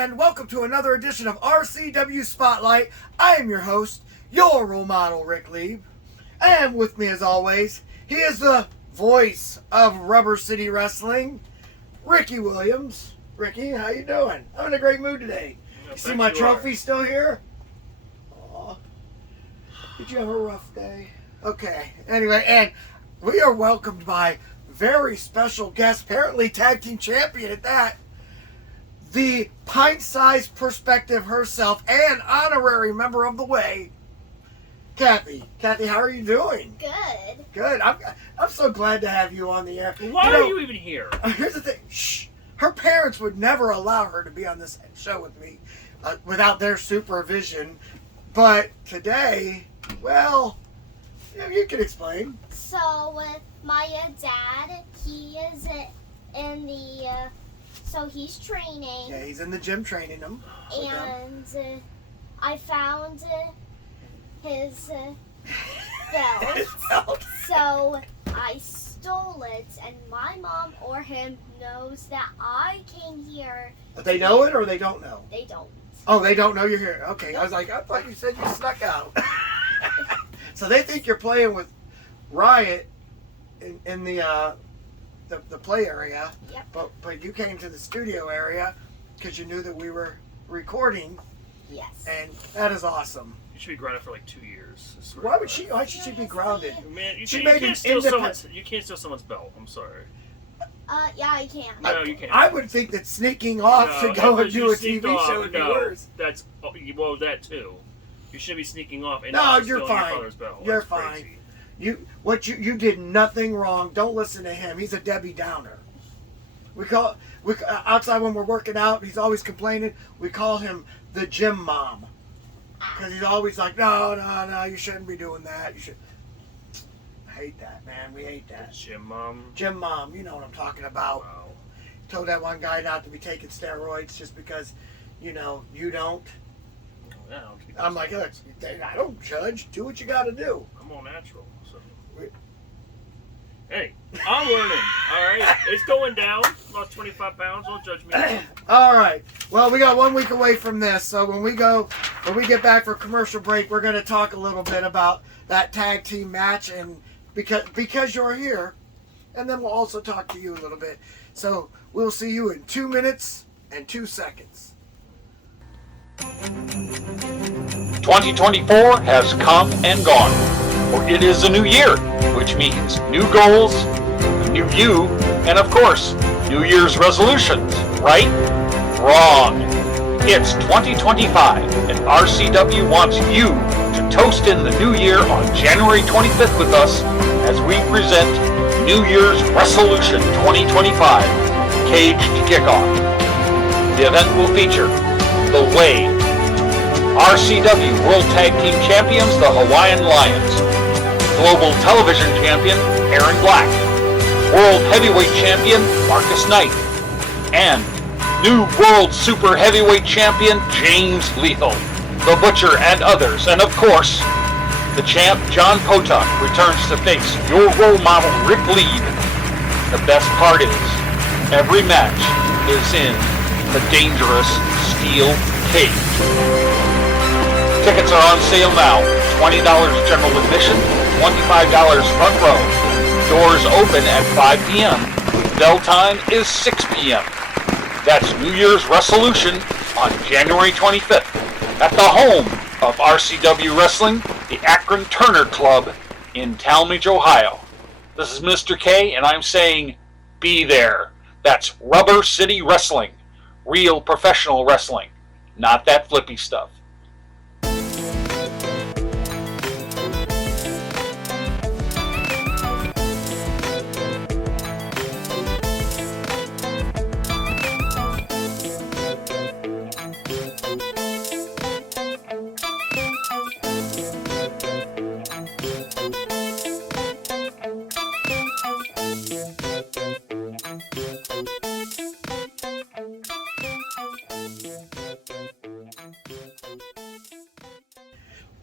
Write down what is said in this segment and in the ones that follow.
And welcome to another edition of RCW Spotlight. I am your host, your role model, Rick Lieb. And with me as always, he is the voice of Rubber City Wrestling, Ricky Williams. Ricky, how you doing? I'm in a great mood today. You see my trophy still here? Aw. Did you have a rough day? Okay. Anyway, and we are welcomed by very special guest, apparently tag team champion at that. The pint-sized perspective herself and honorary member of the way, Kathy. Kathy, how are you doing? Good. Good. I'm so glad to have you on the air. Why are you even here? Here's the thing. Shh. Her parents would never allow her to be on this show with me without their supervision. But today, well, you can explain. So with my dad, he is in the... So he's training. Yeah, he's in the gym training them. And I found his belt. So I stole it, and my mom or him knows that I came here. They know it or they don't know? They don't. Oh, they don't know you're here. Okay, I was like, I thought you said you snuck out. So they think you're playing with Riot in the play area. Yep. But you came to the studio area because you knew that we were recording. Yes. And that is awesome. You should be grounded for like 2 years. Why should she be grounded? Man, you She can't made steal someone's belt. I'm sorry. Yeah, I can. No, you can't. I would think that sneaking off to go and do a TV show would be worse. That's that too. You shouldn't be sneaking off. And No, not you're stealing fine. Your father's belt. You're That's fine. crazy. You did nothing wrong. Don't listen to him. He's a Debbie Downer. We outside when we're working out, he's always complaining. We call him the gym mom because he's always like, no, you shouldn't be doing that. You should. I hate that, man. We hate that. Gym mom. Gym mom. You know what I'm talking about. Wow. Told that one guy not to be taking steroids just because, you don't. Yeah, I'm like, look, I don't judge. Do what you got to do. I'm all natural. So. Hey, I'm learning. All right, it's going down. Lost 25 pounds. Don't judge me. All right. Well, we got 1 week away from this, so when we get back for commercial break, we're going to talk a little bit about that tag team match, and because you're here, and then we'll also talk to you a little bit. So we'll see you in 2 minutes and 2 seconds. 2024 has come and gone, for it is a new year, which means new goals, new you, and of course, New Year's resolutions, right? Wrong. It's 2025, and RCW wants you to toast in the new year on January 25th with us as we present New Year's Resolution 2025, Cage to Kickoff. The event will feature The Way, RCW World Tag Team Champions, the Hawaiian Lions, Global Television Champion, Aaron Black, World Heavyweight Champion, Marcus Knight, and new World Super Heavyweight Champion, James Lethal, The Butcher, and others. And of course, the champ, John Potok, returns to face your role model, Rick Lieb. The best part is, every match is in the dangerous steel cage. Tickets are on sale now. $20 general admission, $25 front row. Doors open at 5 p.m. Bell time is 6 p.m. That's New Year's Resolution on January 25th at the home of RCW Wrestling, the Akron Turner Club in Talmadge, Ohio. This is Mr. K, and I'm saying be there. That's Rubber City Wrestling. Real professional wrestling. Not that flippy stuff.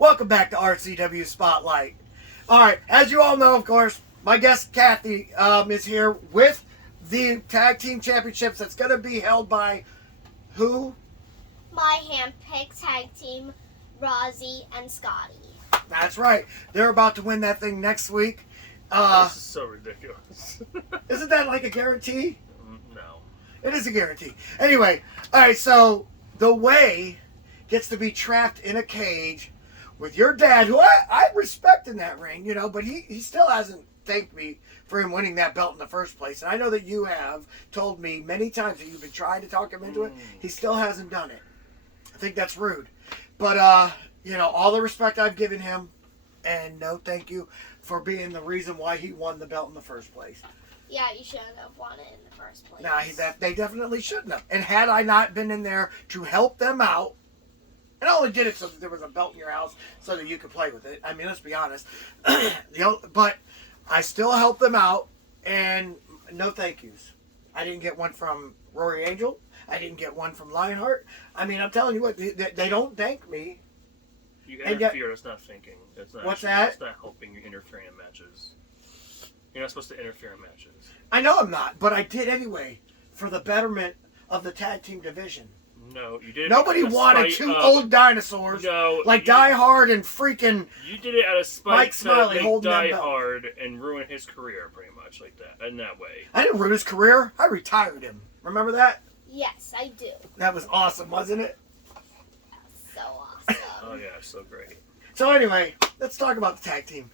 Welcome back to RCW Spotlight. All right, as you all know, of course, my guest Kathy is here with the Tag Team Championships that's going to be held by who? My hand-picked tag team, Rozzy and Scotty. That's right. They're about to win that thing next week. This is so ridiculous. Isn't that like a guarantee? No. It is a guarantee. Anyway, all right, so the Way gets to be trapped in a cage with your dad, who I respect in that ring, you know, but he still hasn't thanked me for him winning that belt in the first place. And I know that you have told me many times that you've been trying to talk him into it. He still hasn't done it. I think that's rude. But, you know, all the respect I've given him, and no thank you for being the reason why he won the belt in the first place. Yeah, you shouldn't have won it in the first place. Nah, they definitely shouldn't have. And had I not been in there to help them out, and I only did it so that there was a belt in your house so that you could play with it. I mean, let's be honest. But I still helped them out, and no thank yous. I didn't get one from Rory Angel. I didn't get one from Lionheart. I mean, I'm telling you what, they don't thank me. You interfere, it's not thinking. It's not What's that? It's not helping you interfere in matches. You're not supposed to interfere in matches. I know I'm not, but I did anyway for the betterment of the tag team division. No, you did it. Nobody wanted two old dinosaurs like Die Hard and freaking You did it out of spite Mike Smiley to make holding that Die belt. Hard and ruin his career, pretty much, like that, in that way. I didn't ruin his career. I retired him. Remember that? Yes, I do. That was awesome, wasn't it? That's so awesome. Oh yeah, so great. So anyway, let's talk about the tag team.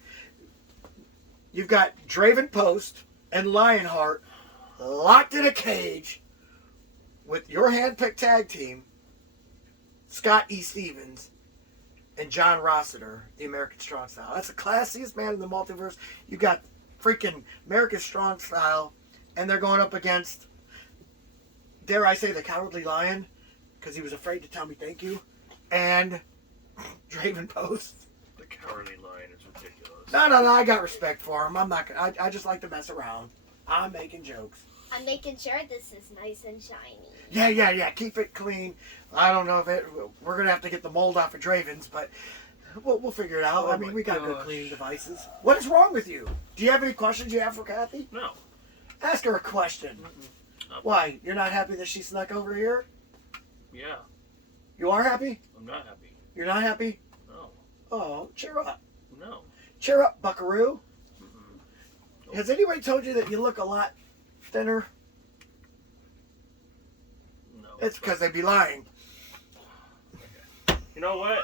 You've got Draven Post and Lionheart locked in a cage with your hand-picked tag team, Scott E. Stevens and John Rossiter, the American Strong Style. That's the classiest man in the multiverse. You got freaking American Strong Style, and they're going up against, dare I say, the Cowardly Lion, because he was afraid to tell me thank you, and Draven Post. The Cowardly Lion is ridiculous. No, I got respect for him. I'm not gonna. I just like to mess around. I'm making jokes. I'm making sure this is nice and shiny. Yeah. Keep it clean. I don't know if we're gonna have to get the mold off of Draven's, but we'll figure it out. Oh I mean, we got good gosh. cleaning devices. What is wrong with you? Do you have any questions you have for Kathy? No. Ask her a question. Why? You're not happy that she snuck over here? Yeah, You are happy? I'm not happy. You're not happy? No. Oh, cheer up. No. Cheer up, buckaroo. Mm-mm. Has anybody told you that you look a lot thinner? No. It's because they'd be lying. You know what?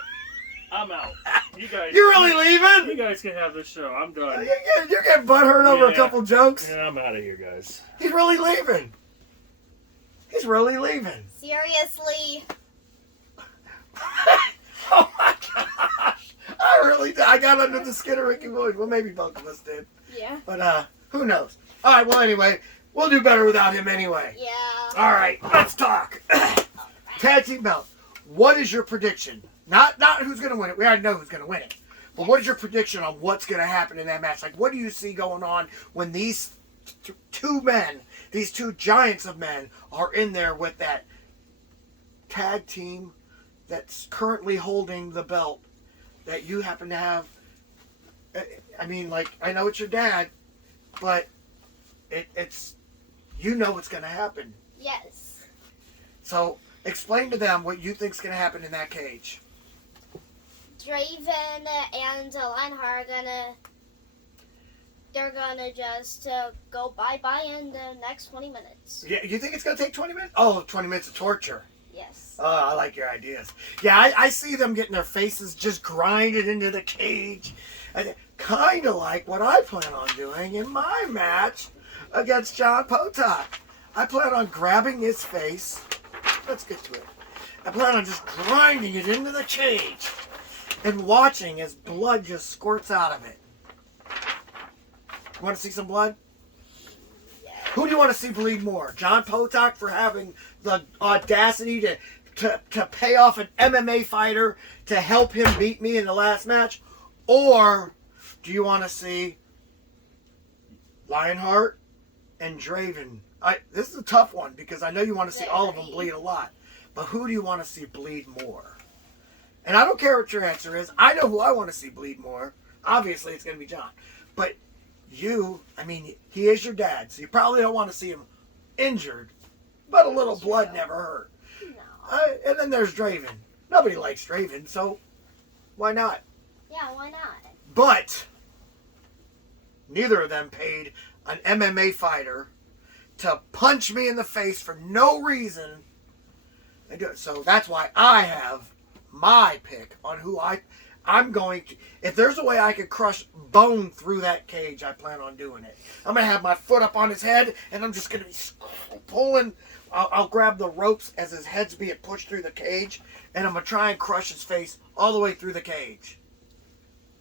I'm out. You guys. You're really leaving? You guys can have the show. I'm done. You're getting butthurt over a Yeah. couple jokes. Yeah, I'm out of here, guys. He's really leaving. He's really leaving. Seriously? Oh my gosh. I got under the skin of Ricky Williams. Well, maybe both of us did. Yeah. But, who knows? All right, well, anyway, we'll do better without him anyway. Yeah. All right, let's talk. Tag team belt. What is your prediction? Not who's going to win it. We already know who's going to win it. But what is your prediction on what's going to happen in that match? Like, what do you see going on when these two men, these two giants of men, are in there with that tag team that's currently holding the belt that you happen to have? I mean, like, I know it's your dad, but it's you know what's going to happen. Yes. So explain to them what you think's going to happen in that cage. Draven and Lionheart they're gonna just go bye-bye in the next 20 minutes. Yeah, you think it's going to take 20 minutes? Oh, 20 minutes of torture. Yes. Oh, I like your ideas. Yeah, I see them getting their faces just grinded into the cage. Kind of like what I plan on doing in my match against John Potok. I plan on grabbing his face. Let's get to it. I plan on just grinding it into the cage and watching as blood just squirts out of it. You want to see some blood? Who do you want to see bleed more? John Potok for having the audacity to pay off an MMA fighter to help him beat me in the last match? Or do you want to see Lionheart and Draven? This is a tough one because I know you want to see all of them bleed a lot. But who do you want to see bleed more? And I don't care what your answer is. I know who I want to see bleed more. Obviously, it's going to be John. But you, I mean, he is your dad, so you probably don't want to see him injured. But a little blood never hurt. No. And then there's Draven. Nobody likes Draven, so why not? Yeah, why not? But neither of them paid an MMA fighter to punch me in the face for no reason. They do it. So that's why I have my pick on who I'm going to. If there's a way I could crush bone through that cage, I plan on doing it. I'm going to have my foot up on his head, and I'm just going to be pulling. I'll grab the ropes as his head's being pushed through the cage, and I'm going to try and crush his face all the way through the cage.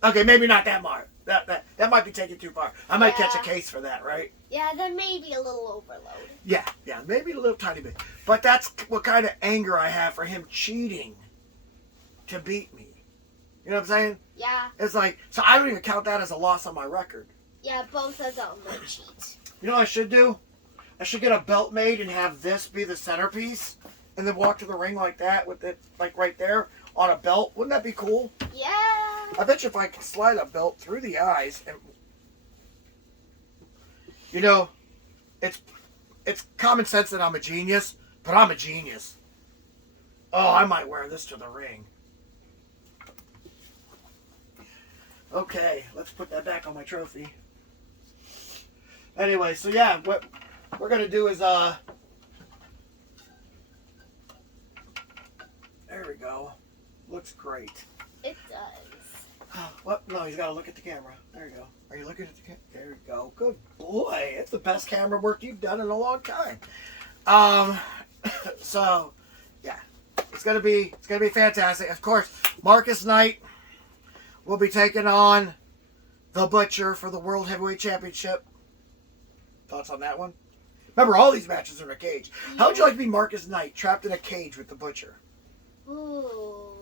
Okay, maybe not that much. That might be taken too far. I might catch a case for that, right? Yeah, that may be a little overload. Yeah, maybe a little tiny bit. But that's what kind of anger I have for him cheating to beat me. You know what I'm saying? Yeah. It's like, so I don't even count that as a loss on my record. Yeah, both of them would cheat. You know what I should do? I should get a belt made and have this be the centerpiece, and then walk to the ring like that with it, like right there on a belt. Wouldn't that be cool? Yeah. I bet you if I could slide a belt through the eyes and, you know, it's common sense that I'm a genius, but I'm a genius. Oh, I might wear this to the ring. Okay, let's put that back on my trophy. Anyway, so yeah, what we're gonna do is there we go. Looks great. It does. What? No, he's got to look at the camera. There you go. Are you looking at the camera? There you go. Good boy. It's the best camera work you've done in a long time. So, yeah, it's gonna be fantastic. Of course, Marcus Knight will be taking on the Butcher for the World Heavyweight Championship. Thoughts on that one? Remember, all these matches are in a cage. How would you like to be Marcus Knight trapped in a cage with the Butcher? Ooh.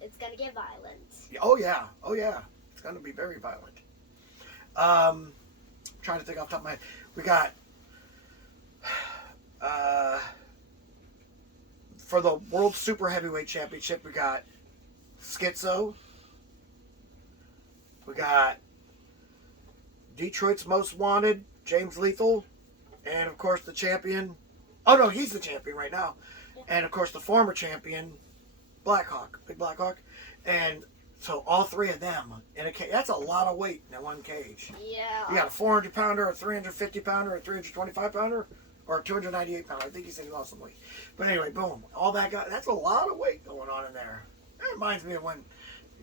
It's gonna get violent. Oh yeah. It's gonna be very violent. Trying to think off the top of my head. We got for the World Super Heavyweight Championship, we got Schizo. We got Detroit's Most Wanted, James Lethal, and of course the champion. Oh no, he's the champion right now. And of course the former champion, Blackhawk, Big Blackhawk. And so all three of them in a cage. That's a lot of weight in one cage. Yeah. You got a 400 pounder, a 350 pounder, a 325 pounder, or a 298 pounder. I think he said he lost some weight. But anyway, boom. All that that's a lot of weight going on in there. That reminds me of when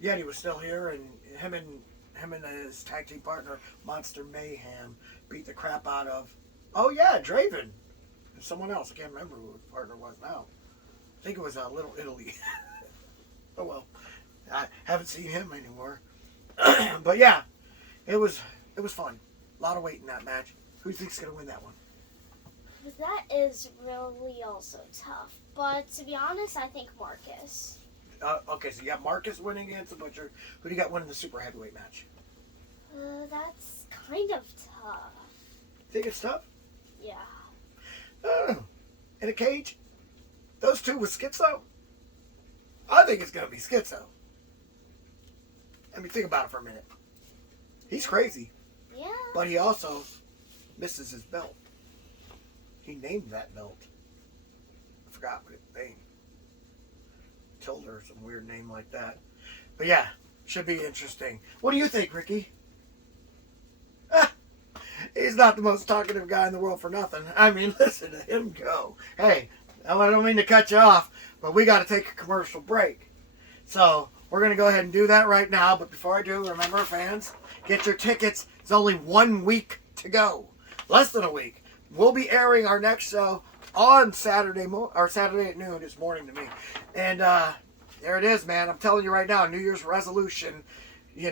Yeti was still here and him and his tag team partner, Monster Mayhem, beat the crap out of, oh yeah, Draven. And someone else. I can't remember who his partner was now. I think it was Little Italy. Oh well. I haven't seen him anymore. But yeah, it was fun. A lot of weight in that match. Who do you think's going to win that one? That is really also tough. But to be honest, I think Marcus. Okay, so you got Marcus winning against the Butcher. Who do you got winning the super heavyweight match? That's kind of tough. Think it's tough? Yeah. I don't know. In a cage? Those two with Schizo? I think it's going to be Schizo. I mean, think about it for a minute. He's crazy. Yeah. But he also misses his belt. He named that belt. I forgot what it's named. Tilda or some weird name like that. But yeah, should be interesting. What do you think, Ricky? He's not the most talkative guy in the world for nothing. I mean, listen to him go. Hey, I don't mean to cut you off, but we got to take a commercial break. So we're going to go ahead and do that right now. But before I do, remember, fans, get your tickets. It's only 1 week to go. Less than a week. We'll be airing our next show on Saturday at noon. It's morning to me. And there it is, man. I'm telling you right now, New Year's resolution, main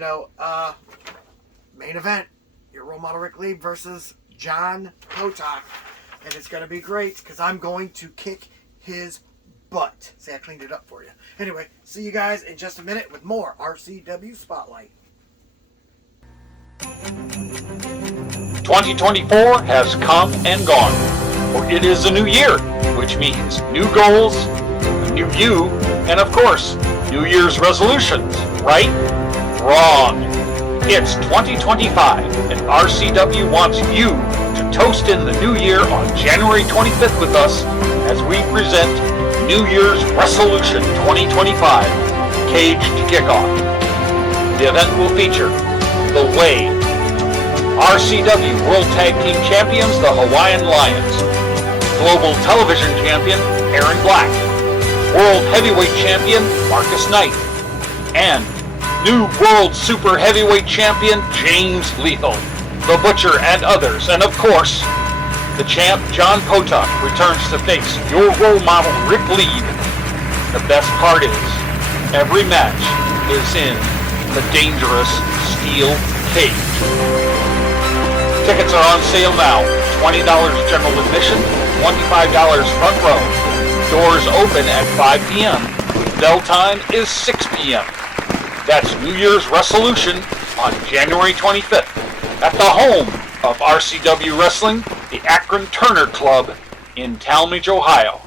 event. Your role model Rick Lieb versus John Potok. And it's going to be great because I'm going to kick his butt. See, I cleaned it up for you. Anyway, see you guys in just a minute with more RCW Spotlight. 2024 has come and gone, for it is a new year, which means new goals, a new you, and of course, New Year's resolutions, right? Wrong. It's 2025, and RCW wants you to toast in the new year on January 25th with us as we present New Year's Resolution 2025, Cage to Kickoff. The event will feature The Wave, RCW World Tag Team Champions, the Hawaiian Lions, Global Television Champion, Aaron Black, World Heavyweight Champion, Marcus Knight, and new World Super Heavyweight Champion, James Lethal, The Butcher, and others. And of course, the champ, John Potok, returns to face your role model, Rick Lieb. The best part is, every match is in the dangerous steel cage. Tickets are on sale now. $20 general admission, $25 front row. Doors open at 5 p.m. Bell time is 6 p.m. That's New Year's Resolution on January 25th at the home of RCW Wrestling, the Akron Turner Club in Talmadge, Ohio.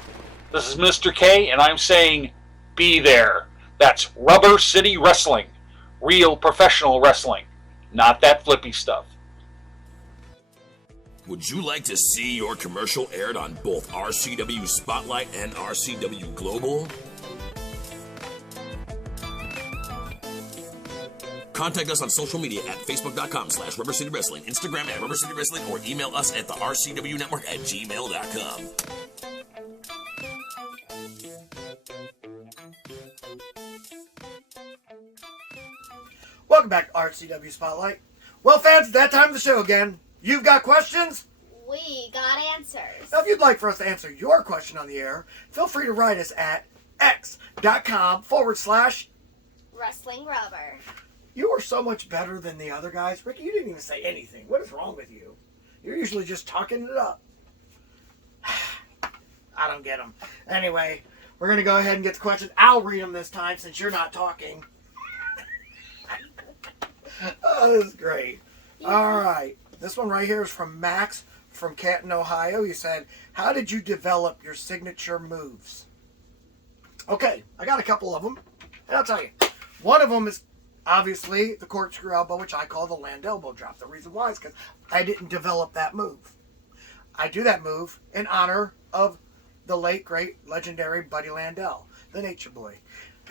This is Mr. K, and I'm saying be there. That's Rubber City Wrestling. Real professional wrestling. Not that flippy stuff. Would you like to see your commercial aired on both RCW Spotlight and RCW Global? Contact us on social media at facebook.com/Rubber City Wrestling, Instagram at Rubber City Wrestling, or email us at the RCW Network at gmail.com. Welcome back to RCW Spotlight. Well, fans, it's that time of the show again. You've got questions? We got answers. Now, if you'd like for us to answer your question on the air, feel free to write us at x.com/. Wrestling Rubber. You are so much better than the other guys. Ricky, you didn't even say anything. What is wrong with you? You're usually just talking it up. I don't get them. Anyway, we're going to go ahead and get the questions. I'll read them this time since you're not talking. Oh, this is great. Yeah. All right. This one right here is from Max from Canton, Ohio. He said, how did you develop your signature moves? Okay, I got a couple of them. And I'll tell you. One of them is obviously the corkscrew elbow, which I call the land elbow drop. The reason why is because I didn't develop that move. I do that move in honor of the late, great, legendary Buddy Landell, the Nature Boy.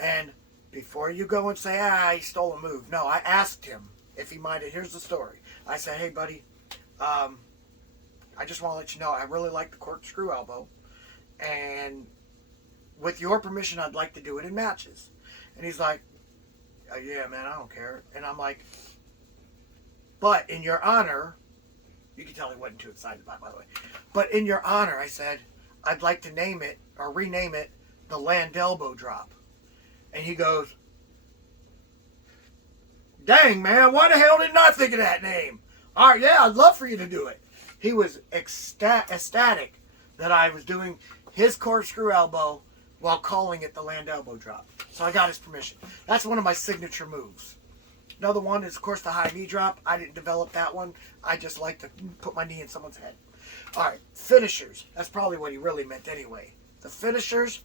And before you go and say, he stole a move. No, I asked him if he minded. Here's the story. I said, hey, buddy, I just want to let you know I really like the corkscrew elbow. And with your permission, I'd like to do it in matches. And he's like, yeah, man, I don't care. And I'm like, but in your honor, you can tell he wasn't too excited by the way. But in your honor, I said, I'd like to name it or rename it the land elbow drop. And he goes, dang, man, why the hell didn't I think of that name? All right, yeah, I'd love for you to do it. He was ecstatic that I was doing his corkscrew elbow while calling it the land elbow drop. So I got his permission. That's one of my signature moves. Another one is, of course, the high knee drop. I didn't develop that one. I just like to put my knee in someone's head. All right, finishers. That's probably what he really meant anyway. The finishers,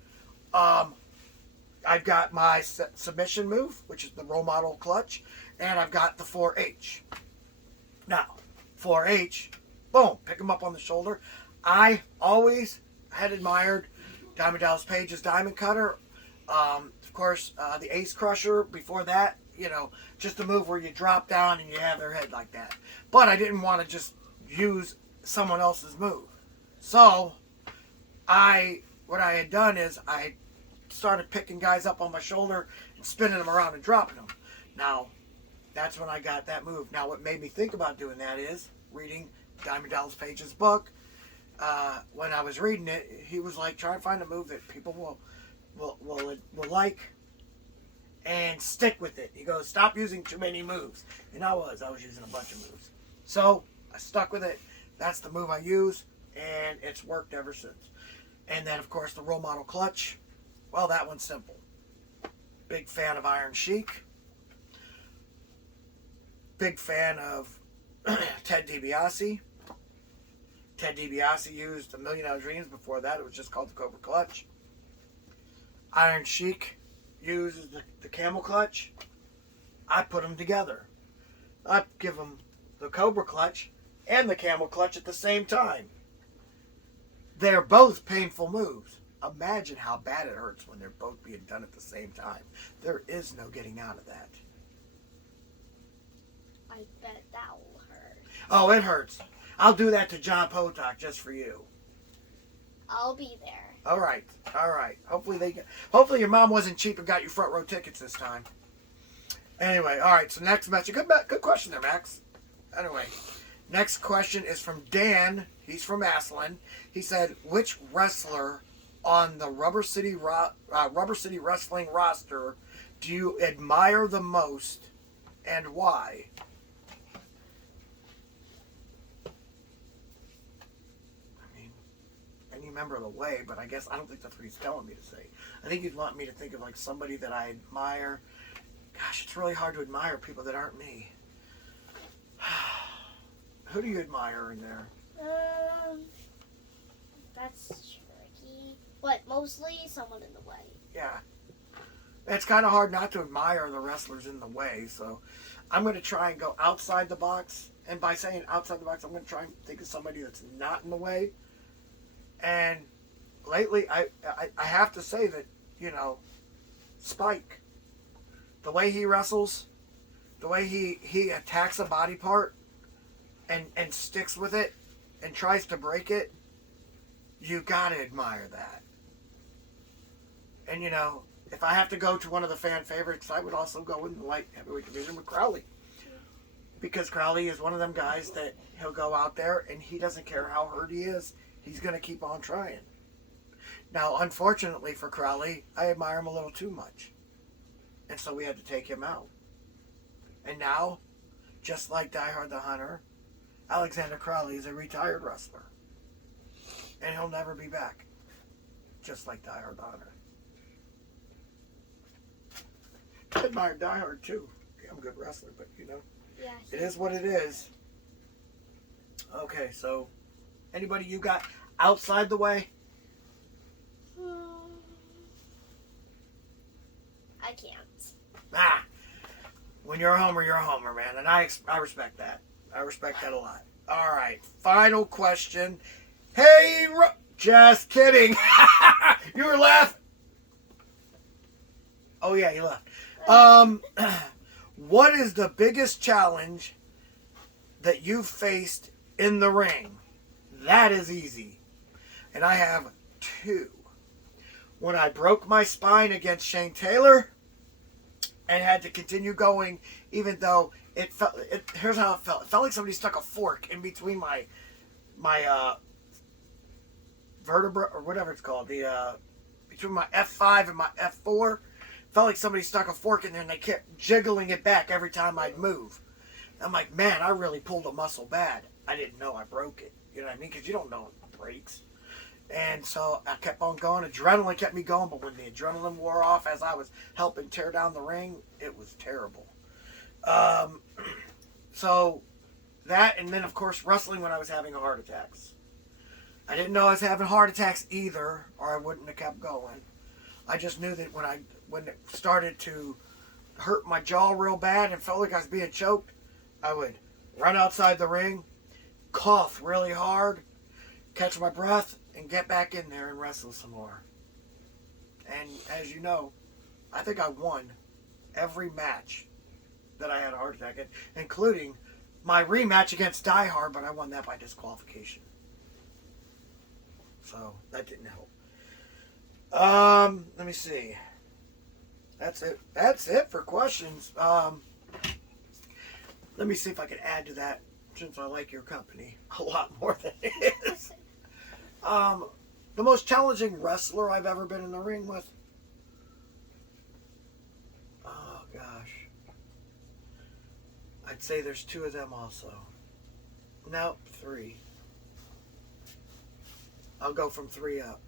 I've got my submission move, which is the RoleModel clutch, and I've got the 4H. Now, 4H, boom, pick him up on the shoulder. I always had admired Diamond Dallas Page's Diamond Cutter. Of course, the Ace Crusher. Before that, just a move where you drop down and you have their head like that. But I didn't want to just use someone else's move. So, what I had done is I started picking guys up on my shoulder and spinning them around and dropping them. Now, that's when I got that move. Now, what made me think about doing that is reading Diamond Dallas Page's book. When I was reading it, he was like, try and find a move that people will like and stick with it. He goes, stop using too many moves. And I was using a bunch of moves. So I stuck with it. That's the move I use, and it's worked ever since. And then, of course, the RoleModel clutch. Well, that one's simple. Big fan of Iron Sheik. Big fan of Ted DiBiase. Ted DiBiase used $1 Million Dreams. Before that, it was just called the Cobra Clutch. Iron Sheik uses the camel clutch, I put them together. I give them the Cobra clutch and the camel clutch at the same time. They're both painful moves. Imagine how bad it hurts when they're both being done at the same time. There is no getting out of that. I bet that will hurt. Oh, it hurts. I'll do that to John Potok just for you. I'll be there. All right. Hopefully your mom wasn't cheap and got you front row tickets this time. Anyway, all right. So next match, good question there, Max. Anyway, next question is from Dan. He's from Aslan. He said, which wrestler on the Rubber City Wrestling roster do you admire the most, and why? I mean, any member of the Way, but I guess I don't think that's what he's telling me to say. I think he'd want me to think of like somebody that I admire. Gosh, it's really hard to admire people that aren't me. Who do you admire in there? That's tricky. But mostly someone in the Way. Yeah. It's kind of hard not to admire the wrestlers in the Way, so I'm going to try and go outside the box. And by saying outside the box, I'm going to try and think of somebody that's not in the Way. And lately, I have to say that, Spike, the way he wrestles, the way he attacks a body part and sticks with it and tries to break it, you got to admire that. And, if I have to go to one of the fan favorites, I would also go in the light heavyweight division with Crowley. Because Crowley is one of them guys that he'll go out there and he doesn't care how hurt he is. He's going to keep on trying. Now, unfortunately for Crowley, I admire him a little too much. And so we had to take him out. And now, just like Die Hard the Hunter, Alexander Crowley is a retired wrestler. And he'll never be back. Just like Die Hard the Hunter. I admire Die Hard too. I'm a good wrestler, but Yeah. it is what it is. Okay, so anybody you got outside the Way? I can't. When you're a homer, man. And I respect that. I respect that a lot. All right, final question. Hey, just kidding. You were laughing. Oh, yeah, you left. What is the biggest challenge that you've faced in the ring? That is easy. And I have two. When I broke my spine against Shane Taylor and had to continue going, even though here's how it felt. It felt like somebody stuck a fork in between my vertebra, or whatever it's called, between my F5 and my F4. Felt like somebody stuck a fork in there and they kept jiggling it back every time I'd move. I'm like, man, I really pulled a muscle bad. I didn't know I broke it. You know what I mean? Because you don't know it breaks. And so I kept on going. Adrenaline kept me going, but when the adrenaline wore off as I was helping tear down the ring, it was terrible. So that, and then of course wrestling when I was having heart attacks. I didn't know I was having heart attacks either, or I wouldn't have kept going. I just knew that when it started to hurt my jaw real bad and felt like I was being choked, I would run outside the ring, cough really hard, catch my breath, and get back in there and wrestle some more. And as you know, I think I won every match that I had a heart attack in, including my rematch against Die Hard, but I won that by disqualification. So that didn't help. Let me see. That's it for questions. Let me see if I can add to that, since I like your company a lot more than it is. The most challenging wrestler I've ever been in the ring with. Oh gosh. I'd say there's two of them also. No, three. I'll go from three up.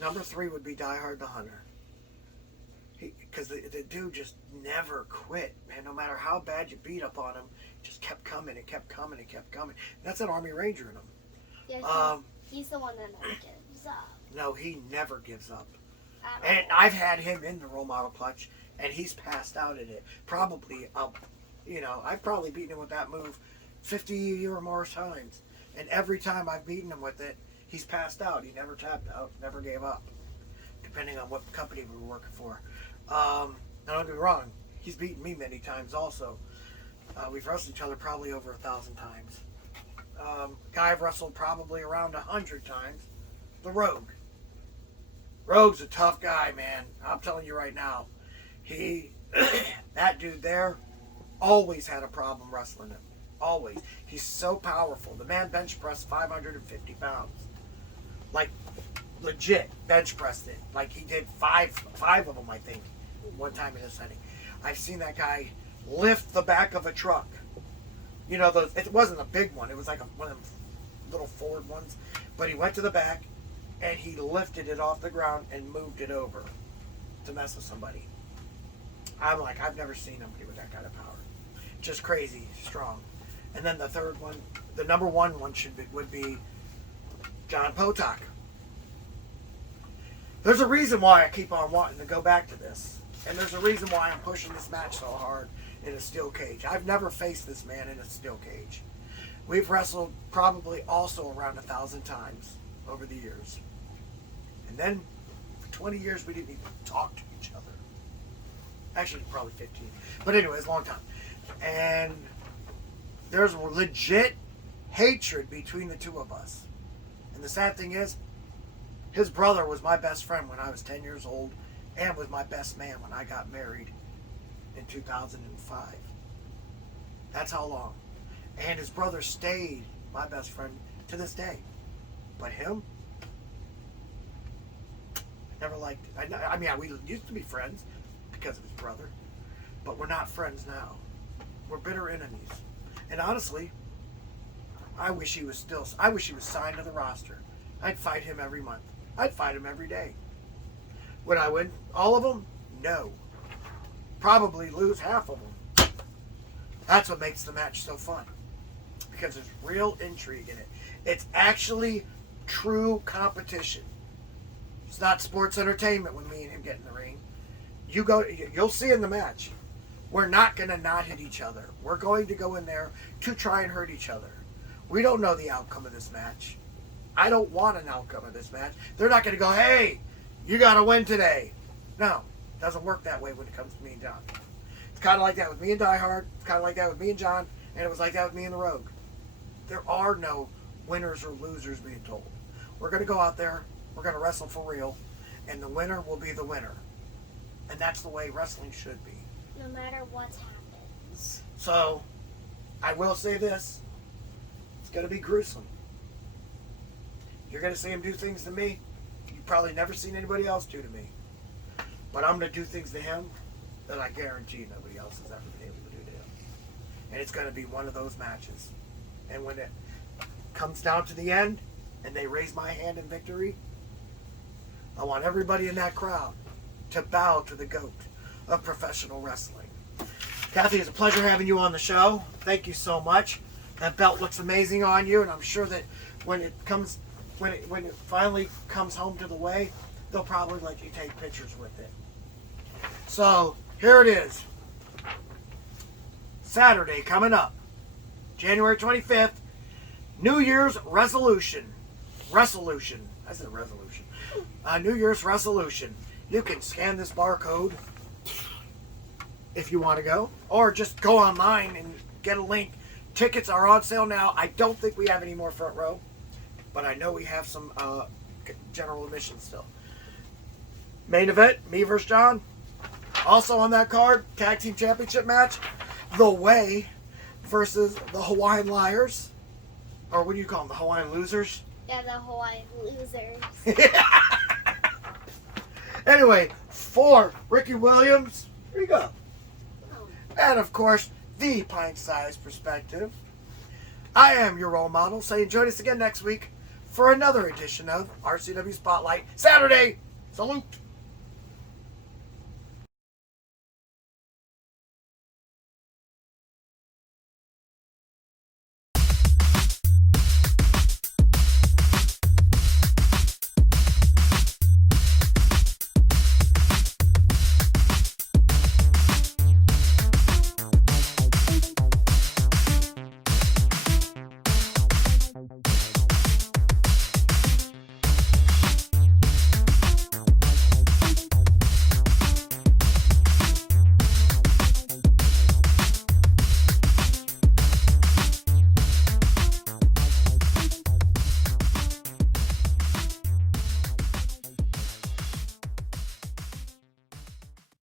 Number 3 would be Die Hard the Hunter. Because the dude just never quit, man. No matter how bad you beat up on him, just kept coming and kept coming and kept coming. That's an Army Ranger in him. Yeah, he's the one that never gives up. No, he never gives up. At And all. I've had him in the role model clutch. and he's passed out in it. Probably, I've probably beaten him with that move 50 or more times. And every time I've beaten him with it, he's passed out. He never tapped out, never gave up, depending on what company we were working for. Now, don't get me wrong, he's beaten me many times also. We've wrestled each other probably over 1,000 times. Guy I've wrestled probably around 100 times, the Rogue. Rogue's a tough guy, man. I'm telling you right now. That dude there always had a problem wrestling him. Always. He's so powerful. The man bench pressed 550 pounds. Like, legit bench pressed it. Like, he did five of them, I think, one time in a setting. I've seen that guy lift the back of a truck. It wasn't a big one. It was like one of them little Ford ones. But he went to the back, and he lifted it off the ground and moved it over to mess with somebody. I'm like, I've never seen somebody with that kind of power. Just crazy strong. And then the third one, the number one would be John Potok. There's a reason why I keep on wanting to go back to this. And there's a reason why I'm pushing this match so hard in a steel cage. I've never faced this man in a steel cage. We've wrestled probably also around 1,000 times over the years. And then for 20 years we didn't even talk to each other. Actually, probably 15. But anyways, long time. And there's legit hatred between the two of us. And the sad thing is, his brother was my best friend when I was 10 years old and was my best man when I got married in 2005. That's how long. And his brother stayed my best friend to this day. But him, never liked it. We used to be friends because of his brother. But we're not friends now. We're bitter enemies. And honestly, I wish he was signed to the roster. I'd fight him every month. I'd fight him every day. Would I win all of them? No. Probably lose half of them. That's what makes the match so fun. Because there's real intrigue in it. It's actually true competition. It's not sports entertainment when me and him get in the ring. You'll see in the match. We're not going to not hit each other. We're going to go in there to try and hurt each other. We don't know the outcome of this match. I don't want an outcome of this match. They're not going to go, hey, you got to win today. No, it doesn't work that way when it comes to me and John. It's kind of like that with me and Die Hard. It's kind of like that with me and John. And it was like that with me and the Rogue. There are no winners or losers being told. We're going to go out there. We're going to wrestle for real. And the winner will be the winner. And that's the way wrestling should be. No matter what happens. So, I will say this. It's going to be gruesome. You're going to see him do things to me you've probably never seen anybody else do to me. But I'm going to do things to him that I guarantee nobody else has ever been able to do to him. And it's going to be one of those matches. And when it comes down to the end and they raise my hand in victory, I want everybody in that crowd to bow to the GOAT of professional wrestling. Kathy, it's a pleasure having you on the show. Thank you so much. That belt looks amazing on you, and I'm sure that when it finally comes home to the way, they'll probably let you take pictures with it. So here it is. Saturday coming up, January 25th, New Year's resolution. I said resolution. New Year's resolution. You can scan this barcode if you want to go, or just go online and get a link. Tickets are on sale now. I don't think we have any more front row, but I know we have some general admission still. Main event, me versus John. Also on that card, tag team championship match, The Way versus the Hawaiian Liars. Or what do you call them, the Hawaiian Losers? Yeah, the Hawaiian Losers. Anyway, for Ricky Williams, here you go. And of course, the pint-sized perspective. I am your role model, saying join us again next week for another edition of RCW Spotlight. Saturday! Salute!